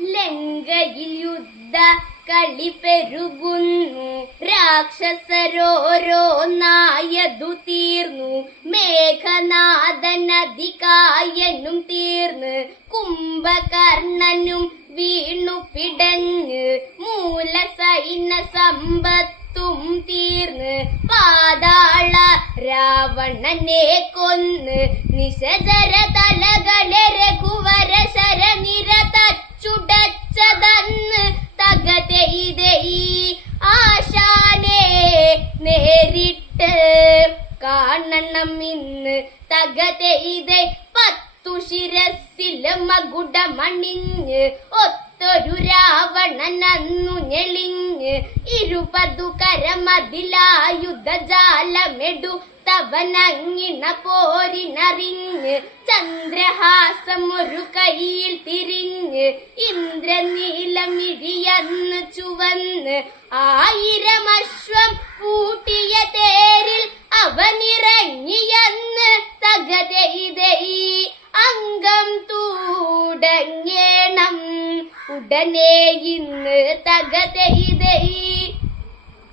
ലങ്കയിൽ യുദ്ധ കളി പെരുകുന്നു, രാക്ഷസരോരോന്നായതു തീർന്നു, മേഘനാഥനധികായനും തീർന്ന്, കുംഭകർണനും വീണു പിടഞ്ഞ്, മൂലസൈന സമ്പത്തും തീർന്ന്, പാതാള രാവണനെ കൊന്ന്, നിശജര തലകളെ രഘുവര ശരനിര തച്ചുടച്ചതന്ന്, തകതെയ്തെയ് ആശാനെ നേരിട്ട് കാണണം ഇന്ന്, തകതെയ്തെ 10 ശിരസിൽ മകുടമണിഞ്ഞ്, ഒത്തൊരു രാവണനന്നു ഞെളിഞ്ഞ്, 20 കരമതിലായുധജാലമെടു തവനങ്ങിണ പോരിനറിഞ്ഞ്, ചന്ദ്രഹാസം ഒരു കൈയിൽ തിരിഞ്ഞ്, ഇന്ദ്രനീലമിഴിയന്ന് ചുവന്ന്, 1000 അശ്വം പൂട്ടിയ തേരിൽ അവനിറങ്ങിയന്ന്, തകതെയ്തെയ് അംഗം തുടങ്ങേണം ഉടനെ ഇന്ന്, തകതെയ്തെയ്